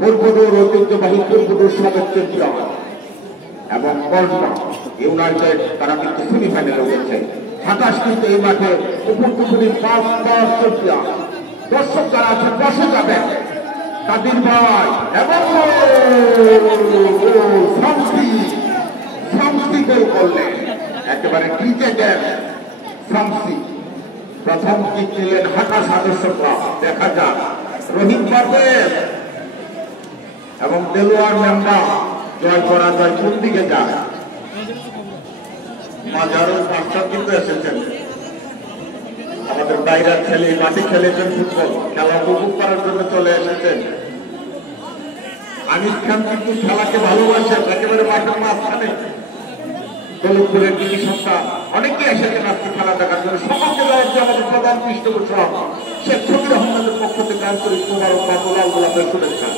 পূর্বদূর ঐতিহ্যবাহী পূর্বদূর সাবেক চ্যাম্পিয়ন এবং কলমা ইউনাইটেড তারা কিন্তু সেমিফাইনালে উঠেছে। হতাশ কিন্তু এই মাঠে উপরপুরি 5 বার চ্যাম্পিয়ন। দর্শক যারা আছেন বসে যাবেন তাদের ভাই এবং শান্তি গোল করলেন একেবারে ক্রিকেটের শান্তি। প্রথম কিক নিলেন হতাশ আদর্শ ক্লাব। দেখা যাক রোহিত পারভেজ এবং দেলোয়ার মেম্বার জয় পরাজয় কোন দিকে যায়। হাজারো দর্শক কিন্তু এসেছেন, আমাদের বাইরের ছেলে মাঠে খেলেছেন ফুটবল, খেলা উপভোগ করার জন্য চলে এসেছেন। আনিস খান কিন্তু খেলাকে ভালোবাসেন, একেবারে মাঠের মাঝখানে দৌলতপুরের টিভি সংস্থা অনেকে এসেছেন আজকে খেলা দেখার জন্য। সকলকে দেওয়া হচ্ছে আমাদের প্রধান পৃষ্ঠপোষক শেখ ফকির আহমেদের পক্ষ থেকে আন্তরিক মোবারকবাদ ও লাল গোলাপের শুভেচ্ছা।